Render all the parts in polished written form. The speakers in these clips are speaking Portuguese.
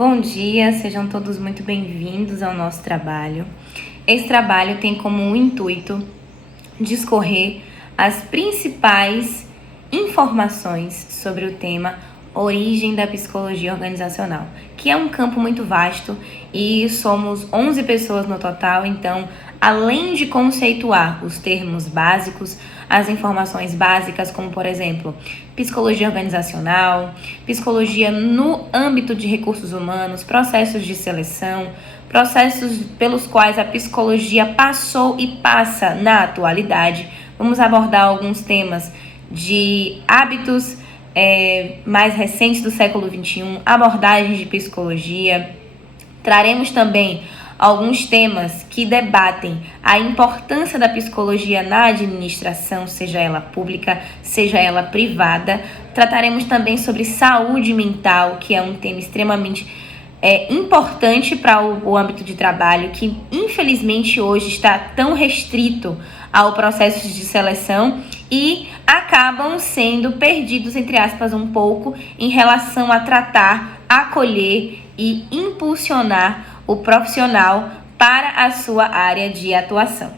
Bom dia, sejam todos muito bem-vindos ao nosso trabalho. Esse trabalho tem como intuito discorrer as principais informações sobre o tema Origem da Psicologia Organizacional, que é um campo muito vasto e somos 11 pessoas no total, então, além de conceituar os termos básicos, as informações básicas, como por exemplo, psicologia organizacional, psicologia no âmbito de recursos humanos, processos de seleção, processos pelos quais a psicologia passou e passa na atualidade. Vamos abordar alguns temas de hábitos mais recentes do século XXI, abordagens de psicologia. Traremos também alguns temas que debatem a importância da psicologia na administração, seja ela pública, seja ela privada. Trataremos também sobre saúde mental, que é um tema extremamente importante para o âmbito de trabalho, que infelizmente hoje está tão restrito ao processo de seleção e acabam sendo perdidos, entre aspas, um pouco em relação a tratar, acolher e impulsionar o profissional para a sua área de atuação.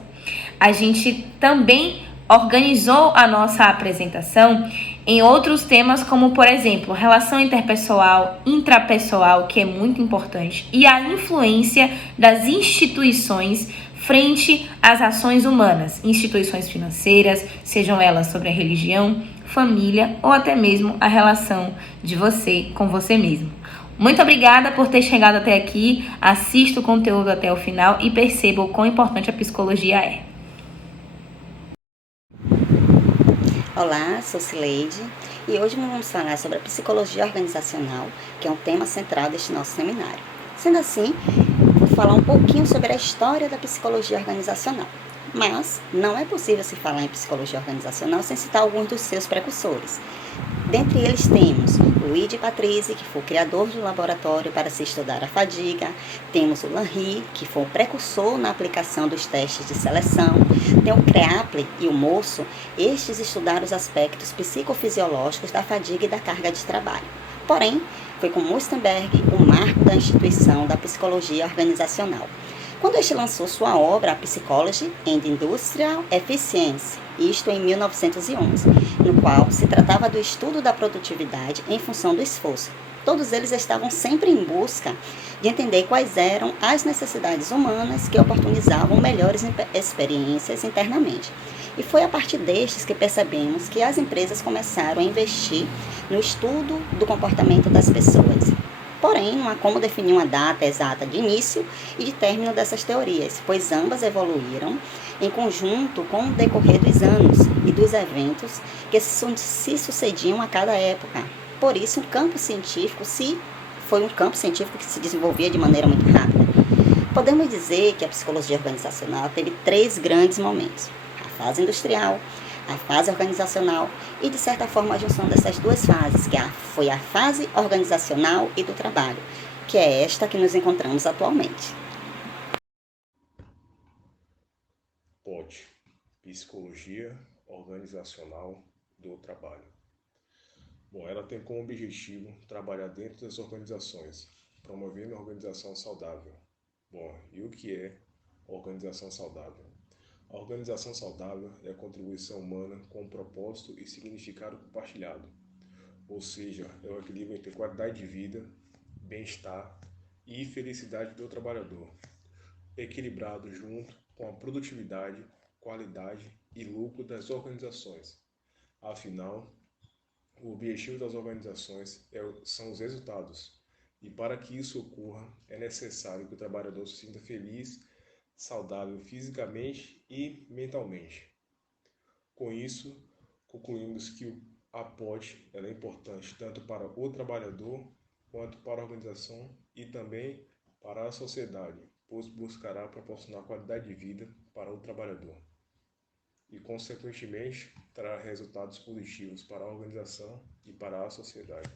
A gente também organizou a nossa apresentação em outros temas, como, por exemplo, relação interpessoal, intrapessoal, que é muito importante, e a influência das instituições frente às ações humanas, instituições financeiras, sejam elas sobre a religião, família ou até mesmo a relação de você com você mesmo. Muito obrigada por ter chegado até aqui, assista o conteúdo até o final e perceba o quão importante a psicologia é. Olá, sou Cileide e hoje vamos falar sobre a psicologia organizacional, que é um tema central deste nosso seminário. Sendo assim, vou falar um pouquinho sobre a história da psicologia organizacional. Mas não é possível se falar em psicologia organizacional sem citar alguns dos seus precursores. Dentre eles temos Luigi Patrizzi, que foi o criador do laboratório para se estudar a fadiga. Temos o Lanry, que foi o precursor na aplicação dos testes de seleção. Tem o Kreaple e o Mosso, estes estudaram os aspectos psicofisiológicos da fadiga e da carga de trabalho. Porém, foi com Mustenberg o marco da instituição da psicologia organizacional, quando este lançou sua obra Psychology and Industrial Efficiency, isto em 1911, no qual se tratava do estudo da produtividade em função do esforço. Todos eles estavam sempre em busca de entender quais eram as necessidades humanas que oportunizavam melhores experiências internamente. E foi a partir destes que percebemos que as empresas começaram a investir no estudo do comportamento das pessoas. Porém, não há como definir uma data exata de início e de término dessas teorias, pois ambas evoluíram em conjunto com o decorrer dos anos e dos eventos que se sucediam a cada época. Por isso, foi um campo científico que se desenvolvia de maneira muito rápida. Podemos dizer que a psicologia organizacional teve 3 grandes momentos: a fase industrial, a fase organizacional e, de certa forma, a junção dessas duas fases, que foi a fase organizacional e do trabalho, que é esta que nos encontramos atualmente. POT, Psicologia Organizacional do Trabalho. Bom, ela tem como objetivo trabalhar dentro das organizações, promovendo a organização saudável. Bom, e o que é organização saudável? A organização saudável é a contribuição humana com propósito e significado compartilhado, ou seja, é o equilíbrio entre qualidade de vida, bem-estar e felicidade do trabalhador, equilibrado junto com a produtividade, qualidade e lucro das organizações. Afinal, o objetivo das organizações são os resultados, e para que isso ocorra, é necessário que o trabalhador se sinta feliz, saudável fisicamente e mentalmente. Com isso, concluímos que a POT é importante tanto para o trabalhador quanto para a organização e também para a sociedade, pois buscará proporcionar qualidade de vida para o trabalhador e, consequentemente, trará resultados positivos para a organização e para a sociedade.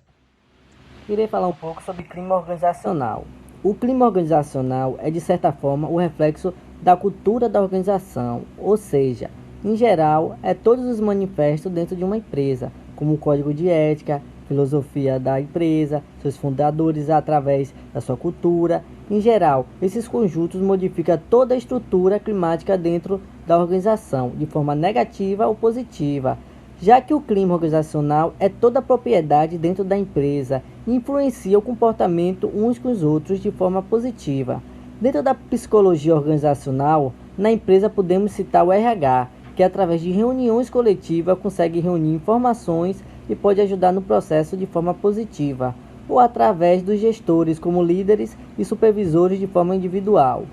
Irei falar um pouco sobre clima organizacional. O clima organizacional é, de certa forma, o reflexo da cultura da organização, ou seja, em geral, é todos os manifestos dentro de uma empresa, como o código de ética, filosofia da empresa, seus fundadores através da sua cultura. Em geral, esses conjuntos modificam toda a estrutura climática dentro da organização, de forma negativa ou positiva, já que o clima organizacional é toda a propriedade dentro da empresa e influencia o comportamento uns com os outros de forma positiva. Dentro da psicologia organizacional, na empresa podemos citar o RH, que através de reuniões coletivas consegue reunir informações e pode ajudar no processo de forma positiva, ou através dos gestores como líderes e supervisores de forma individual,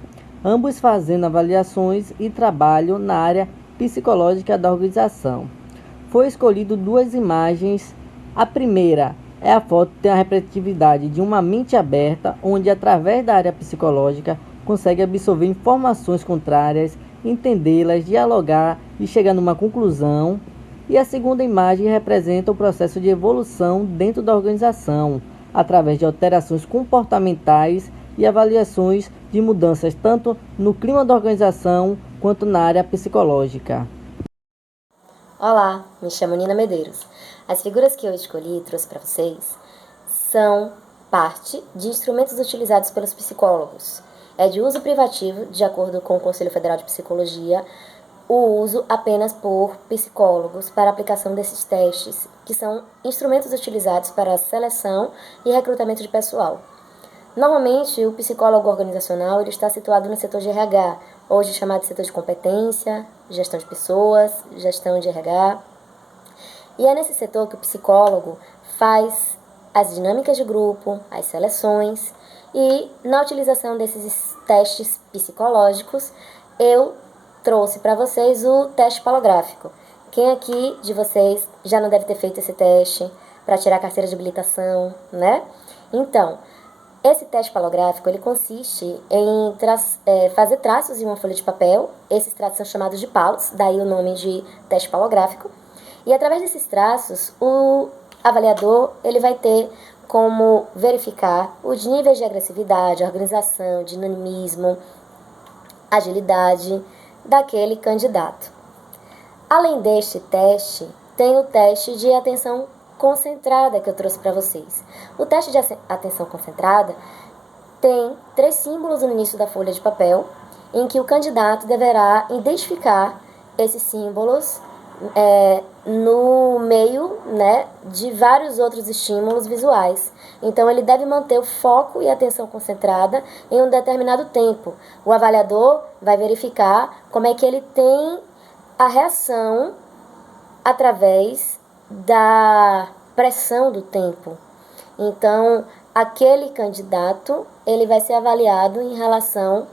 ambos fazendo avaliações e trabalho na área psicológica da organização. Foi escolhido duas imagens. A primeira é a foto que tem a representatividade de uma mente aberta, onde através da área psicológica consegue absorver informações contrárias, entendê-las, dialogar e chegar numa conclusão. E a segunda imagem representa o processo de evolução dentro da organização, através de alterações comportamentais e avaliações de mudanças tanto no clima da organização quanto na área psicológica. Olá, me chamo Nina Medeiros. As figuras que eu escolhi e trouxe para vocês são parte de instrumentos utilizados pelos psicólogos. É de uso privativo, de acordo com o Conselho Federal de Psicologia, o uso apenas por psicólogos para a aplicação desses testes, que são instrumentos utilizados para a seleção e recrutamento de pessoal. Normalmente, o psicólogo organizacional ele está situado no setor de RH, hoje chamado de setor de competência, gestão de pessoas, gestão de RH. E é nesse setor que o psicólogo faz as dinâmicas de grupo, as seleções, e na utilização desses testes psicológicos, eu trouxe para vocês o teste palográfico. Quem aqui de vocês já não deve ter feito esse teste para tirar a carteira de habilitação, né? Então, esse teste palográfico ele consiste em fazer traços em uma folha de papel. Esses traços são chamados de palos, daí o nome de teste palográfico. E através desses traços, o avaliador ele vai ter como verificar os níveis de agressividade, organização, dinamismo, agilidade daquele candidato. Além deste teste, tem o teste de atenção concentrada que eu trouxe para vocês. O teste de atenção concentrada tem 3 símbolos no início da folha de papel, em que o candidato deverá identificar esses símbolos no meio, né, de vários outros estímulos visuais. Então, ele deve manter o foco e a atenção concentrada em um determinado tempo. O avaliador vai verificar como é que ele tem a reação através da pressão do tempo. Então, aquele candidato ele vai ser avaliado em relação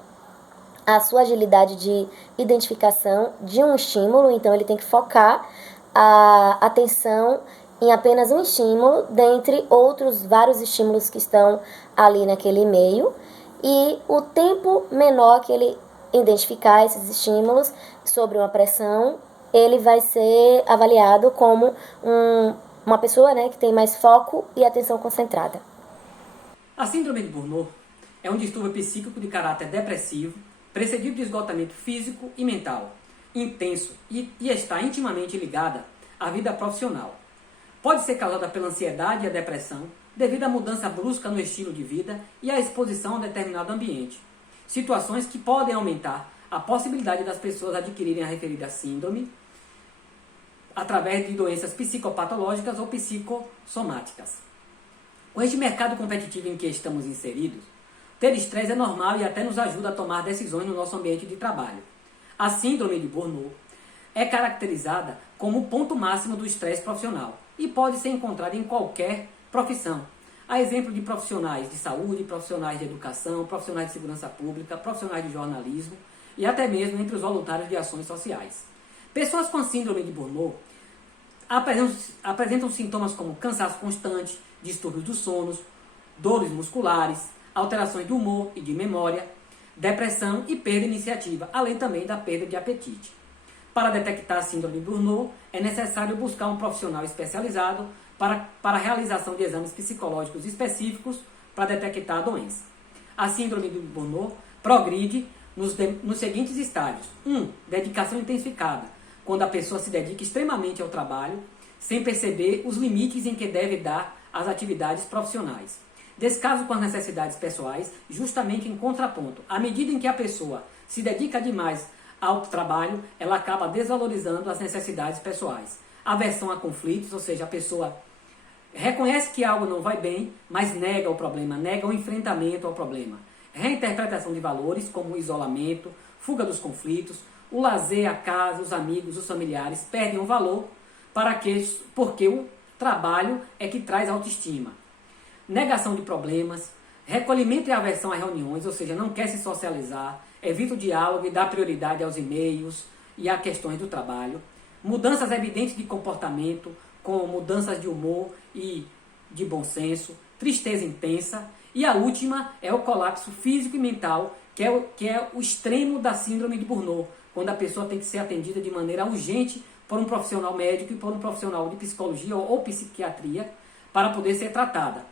à sua agilidade de identificação de um estímulo. Então, ele tem que focar a atenção em apenas um estímulo, dentre outros vários estímulos que estão ali naquele meio, e o tempo menor que ele identificar esses estímulos sobre uma pressão, ele vai ser avaliado como uma pessoa, né, que tem mais foco e atenção concentrada. A síndrome de Burnout é um distúrbio psíquico de caráter depressivo, precedido de esgotamento físico e mental, intenso e está intimamente ligada à vida profissional. Pode ser causada pela ansiedade e a depressão, devido à mudança brusca no estilo de vida e à exposição a determinado ambiente. Situações que podem aumentar a possibilidade das pessoas adquirirem a referida síndrome através de doenças psicopatológicas ou psicossomáticas. Com este mercado competitivo em que estamos inseridos, ter estresse é normal e até nos ajuda a tomar decisões no nosso ambiente de trabalho. A síndrome de Burnout é caracterizada como o ponto máximo do estresse profissional e pode ser encontrada em qualquer profissão. A exemplo de profissionais de saúde, profissionais de educação, profissionais de segurança pública, profissionais de jornalismo e até mesmo entre os voluntários de ações sociais. Pessoas com a síndrome de Burnout apresentam sintomas como cansaço constante, distúrbios do sono, dores musculares, alterações do humor e de memória, depressão e perda de iniciativa, além também da perda de apetite. Para detectar a síndrome de Burnout, é necessário buscar um profissional especializado para a realização de exames psicológicos específicos para detectar a doença. A síndrome de Burnout progride nos seguintes estágios. 1. Dedicação intensificada, quando a pessoa se dedica extremamente ao trabalho, sem perceber os limites em que deve dar as atividades profissionais. Descaso com as necessidades pessoais, justamente em contraponto. À medida em que a pessoa se dedica demais ao trabalho, ela acaba desvalorizando as necessidades pessoais. Aversão a conflitos, ou seja, a pessoa reconhece que algo não vai bem, mas nega o problema, nega o enfrentamento ao problema. Reinterpretação de valores, como o isolamento, fuga dos conflitos, o lazer, a casa, os amigos, os familiares perdem o valor porque o trabalho é que traz autoestima. Negação de problemas, recolhimento e aversão a reuniões, ou seja, não quer se socializar, evita o diálogo e dá prioridade aos e-mails e a questões do trabalho. Mudanças evidentes de comportamento, como mudanças de humor e de bom senso, tristeza intensa. E a última é o colapso físico e mental, que é o extremo da síndrome de Burnout, quando a pessoa tem que ser atendida de maneira urgente por um profissional médico e por um profissional de psicologia ou psiquiatria para poder ser tratada.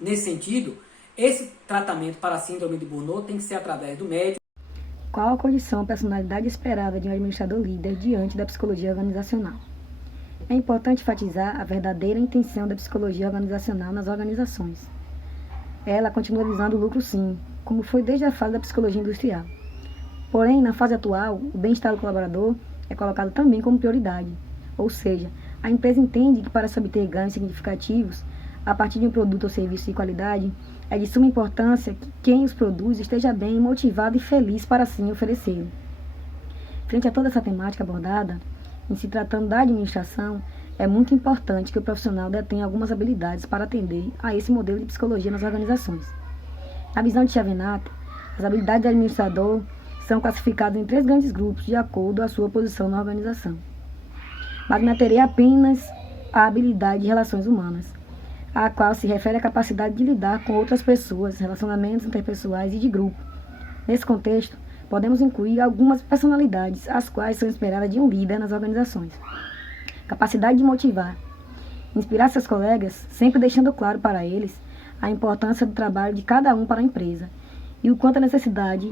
Nesse sentido, esse tratamento para a síndrome de Burnout tem que ser através do médico. Qual a condição ou personalidade esperada de um administrador líder diante da psicologia organizacional? É importante enfatizar a verdadeira intenção da psicologia organizacional nas organizações. Ela continua visando o lucro sim, como foi desde a fase da psicologia industrial. Porém, na fase atual, o bem-estar do colaborador é colocado também como prioridade. Ou seja, a empresa entende que para se obter ganhos significativos, a partir de um produto ou serviço de qualidade, é de suma importância que quem os produz esteja bem motivado e feliz para assim oferecê-lo. Frente a toda essa temática abordada, em se tratando da administração, é muito importante que o profissional detenha algumas habilidades para atender a esse modelo de psicologia nas organizações. Na visão de Chavenato, as habilidades do administrador são classificadas em 3 grandes grupos de acordo com a sua posição na organização. Mas me aterei apenas à habilidade de relações humanas, a qual se refere à capacidade de lidar com outras pessoas, relacionamentos interpessoais e de grupo. Nesse contexto, podemos incluir algumas personalidades, as quais são esperadas de um líder nas organizações. Capacidade de motivar, inspirar seus colegas, sempre deixando claro para eles a importância do trabalho de cada um para a empresa e o quanto a necessidade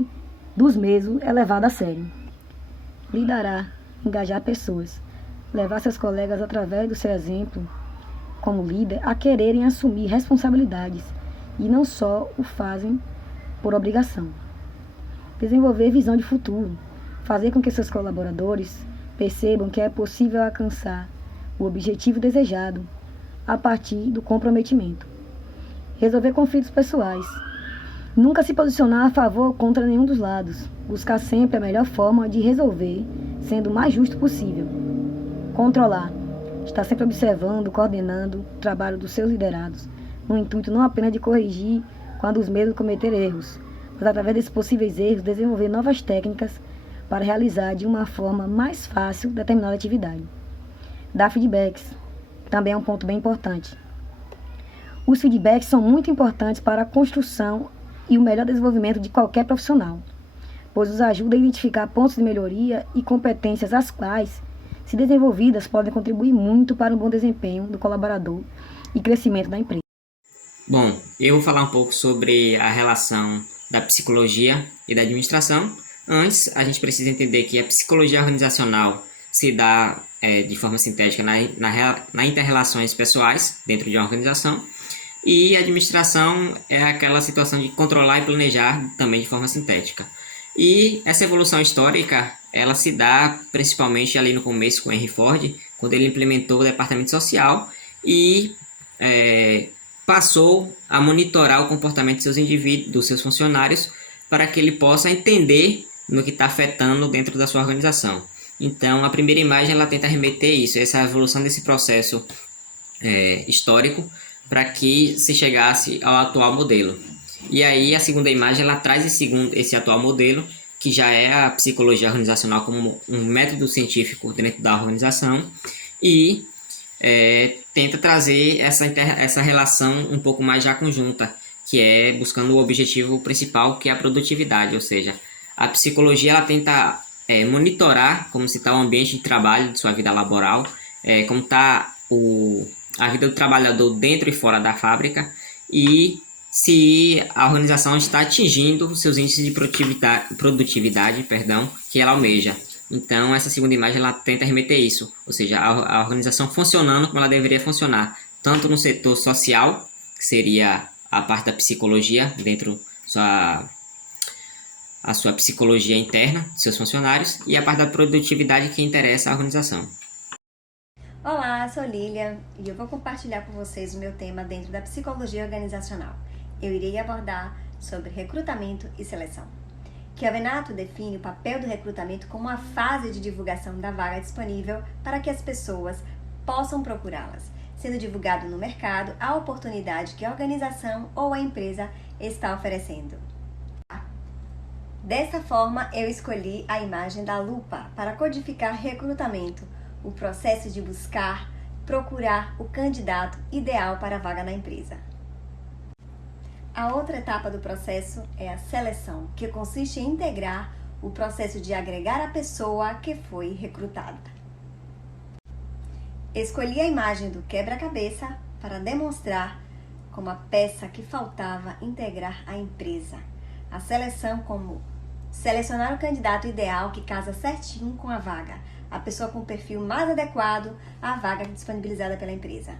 dos mesmos é levada a sério. Liderar, engajar pessoas, levar seus colegas através do seu exemplo como líder a quererem assumir responsabilidades e não só o fazem por obrigação. Desenvolver visão de futuro, fazer com que seus colaboradores percebam que é possível alcançar o objetivo desejado a partir do comprometimento. Resolver conflitos pessoais. Nunca se posicionar a favor ou contra nenhum dos lados. Buscar sempre a melhor forma de resolver, sendo o mais justo possível. Controlar. Estar sempre observando, coordenando o trabalho dos seus liderados, no intuito não apenas de corrigir quando os mesmos cometerem erros, mas através desses possíveis erros desenvolver novas técnicas para realizar de uma forma mais fácil determinada atividade. Dar feedbacks também é um ponto bem importante. Os feedbacks são muito importantes para a construção e o melhor desenvolvimento de qualquer profissional, pois os ajuda a identificar pontos de melhoria e competências as quais, se desenvolvidas, podem contribuir muito para o bom desempenho do colaborador e crescimento da empresa. Bom, eu vou falar um pouco sobre a relação da psicologia e da administração. Antes, a gente precisa entender que a psicologia organizacional se dá de forma sintética na inter-relações pessoais dentro de uma organização, e a administração é aquela situação de controlar e planejar também de forma sintética. E essa evolução histórica, ela se dá principalmente ali no começo com Henry Ford, quando ele implementou o departamento social e passou a monitorar o comportamento dos seus indivíduos, dos seus funcionários, para que ele possa entender no que está afetando dentro da sua organização. Então, a primeira imagem ela tenta remeter isso, essa evolução desse processo histórico, para que se chegasse ao atual modelo. E aí, a segunda imagem ela traz esse atual modelo, que já é a psicologia organizacional como um método científico dentro da organização, e tenta trazer essa relação um pouco mais já conjunta, que é buscando o objetivo principal, que é a produtividade, ou seja, a psicologia ela tenta monitorar como se está o ambiente de trabalho de sua vida laboral, como está a vida do trabalhador dentro e fora da fábrica, e se a organização está atingindo os seus índices de produtividade, que ela almeja. Então, essa segunda imagem ela tenta remeter isso, ou seja, a organização funcionando como ela deveria funcionar, tanto no setor social, que seria a parte da psicologia dentro a sua psicologia interna de seus funcionários, e a parte da produtividade que interessa à organização. Olá, sou Lília e eu vou compartilhar com vocês o meu tema dentro da psicologia organizacional. Eu irei abordar sobre recrutamento e seleção. Chiavenato define o papel do recrutamento como uma fase de divulgação da vaga disponível para que as pessoas possam procurá-las, sendo divulgado no mercado a oportunidade que a organização ou a empresa está oferecendo. Dessa forma, eu escolhi a imagem da lupa para codificar recrutamento, o processo de buscar, procurar o candidato ideal para a vaga na empresa. A outra etapa do processo é a seleção, que consiste em integrar o processo de agregar a pessoa que foi recrutada. Escolhi a imagem do quebra-cabeça para demonstrar como a peça que faltava integrar a empresa. A seleção como selecionar o candidato ideal que casa certinho com a vaga, a pessoa com o perfil mais adequado à vaga disponibilizada pela empresa.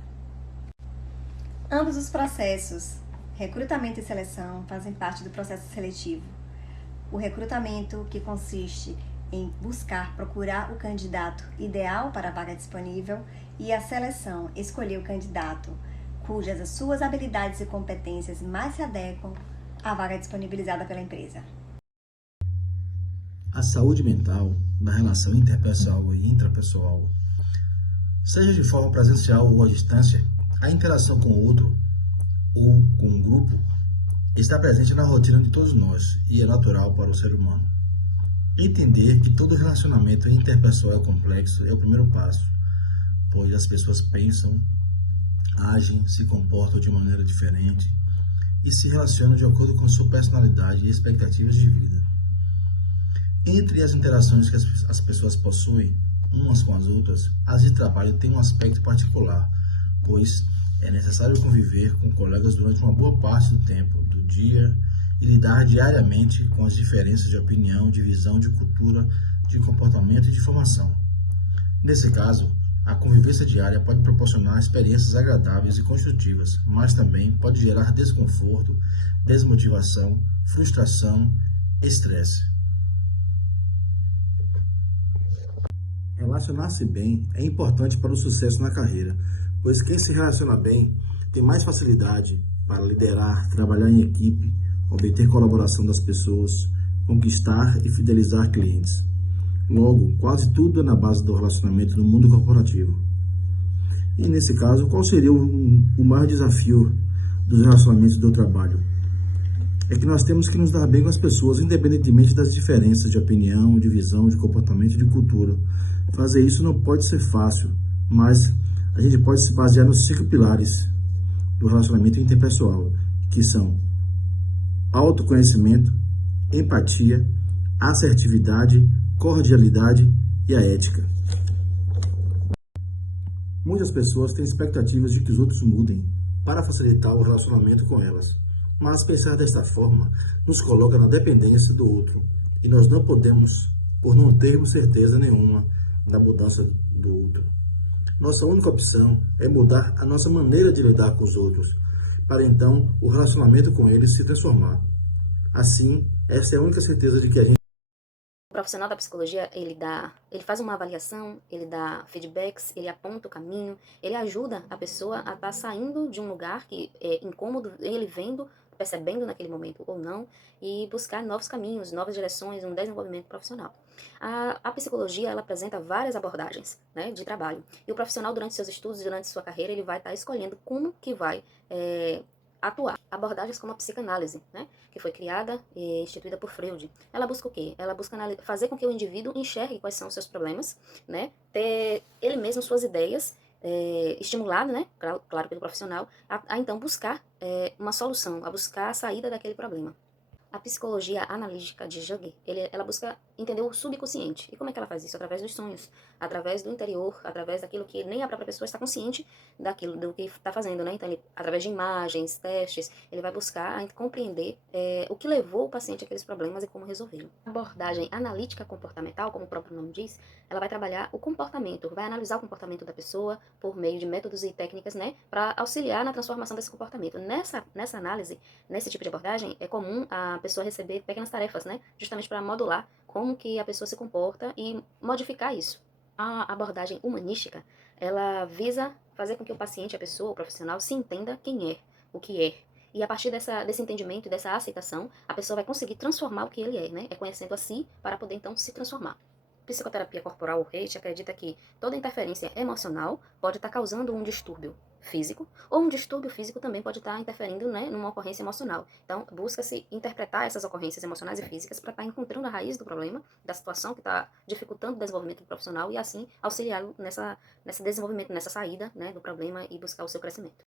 Ambos os processos, recrutamento e seleção, fazem parte do processo seletivo. O recrutamento, que consiste em procurar o candidato ideal para a vaga disponível, e a seleção, escolher o candidato cujas as suas habilidades e competências mais se adequam à vaga disponibilizada pela empresa. A saúde mental da relação interpessoal e intrapessoal, seja de forma presencial ou à distância, a interação com o outro ou com um grupo está presente na rotina de todos nós e é natural para o ser humano. Entender que todo relacionamento interpessoal é complexo é o primeiro passo, pois as pessoas pensam, agem, se comportam de maneira diferente e se relacionam de acordo com sua personalidade e expectativas de vida. Entre as interações que as pessoas possuem umas com as outras, as de trabalho têm um aspecto particular, pois é necessário conviver com colegas durante uma boa parte do tempo do dia e lidar diariamente com as diferenças de opinião, de visão, de cultura, de comportamento e de formação. Nesse caso, a convivência diária pode proporcionar experiências agradáveis e construtivas, mas também pode gerar desconforto, desmotivação, frustração, estresse. Relacionar-se bem é importante para o sucesso na carreira, pois quem se relaciona bem tem mais facilidade para liderar, trabalhar em equipe, obter colaboração das pessoas, conquistar e fidelizar clientes. Logo, quase tudo é na base do relacionamento no mundo corporativo. E nesse caso, qual seria o maior desafio dos relacionamentos do trabalho? É que nós temos que nos dar bem com as pessoas, independentemente das diferenças de opinião, de visão, de comportamento e de cultura. Fazer isso não pode ser fácil, mas a gente pode se basear nos 5 pilares do relacionamento interpessoal, que são autoconhecimento, empatia, assertividade, cordialidade e a ética. Muitas pessoas têm expectativas de que os outros mudem para facilitar o relacionamento com elas, mas pensar desta forma nos coloca na dependência do outro e nós não podemos, por não termos certeza nenhuma da mudança do outro. Nossa única opção é mudar a nossa maneira de lidar com os outros, para então o relacionamento com eles se transformar. Assim, essa é a única certeza de que a gente... O profissional da psicologia, ele faz uma avaliação, ele dá feedbacks, ele aponta o caminho, ele ajuda a pessoa a estar saindo de um lugar que é incômodo, ele vendo, percebendo naquele momento ou não, e buscar novos caminhos, novas direções, um desenvolvimento profissional. A psicologia, ela apresenta várias abordagens, né, de trabalho. E o profissional, durante seus estudos, durante sua carreira, ele vai estar escolhendo como que vai atuar. Abordagens como a psicanálise, né, que foi criada e instituída por Freud. Ela busca o quê? Ela busca fazer com que o indivíduo enxergue quais são os seus problemas, né, ter ele mesmo suas ideias, estimulado, né, claro, pelo profissional, a então buscar uma solução, a buscar a saída daquele problema. A psicologia analítica de Jung, ela busca entender o subconsciente. E como é que ela faz isso? Através dos sonhos, através do interior, através daquilo que nem a própria pessoa está consciente daquilo, do que está fazendo, né? Então, ele, através de imagens, testes, ele vai buscar compreender o que levou o paciente àqueles problemas e como resolvê-lo. A abordagem analítica comportamental, como o próprio nome diz, ela vai trabalhar o comportamento, vai analisar o comportamento da pessoa por meio de métodos e técnicas, né, para auxiliar na transformação desse comportamento. Nessa análise, nesse tipo de abordagem, é comum a pessoa receber pequenas tarefas, né, justamente para modular como que a pessoa se comporta e modificar isso. A abordagem humanística, ela visa fazer com que o paciente, a pessoa, o profissional, se entenda quem é, o que é. E a partir desse entendimento e dessa aceitação, a pessoa vai conseguir transformar o que ele é, né? É conhecendo a si para poder, então, se transformar. Psicoterapia corporal ou Reiki acredita que toda interferência emocional pode estar causando um distúrbio físico, ou um distúrbio físico também pode estar interferindo, né, numa ocorrência emocional. Então, busca-se interpretar essas ocorrências emocionais e físicas para estar encontrando a raiz do problema, da situação que está dificultando o desenvolvimento do profissional e assim auxiliá-lo nesse desenvolvimento, nessa saída, né, do problema e buscar o seu crescimento.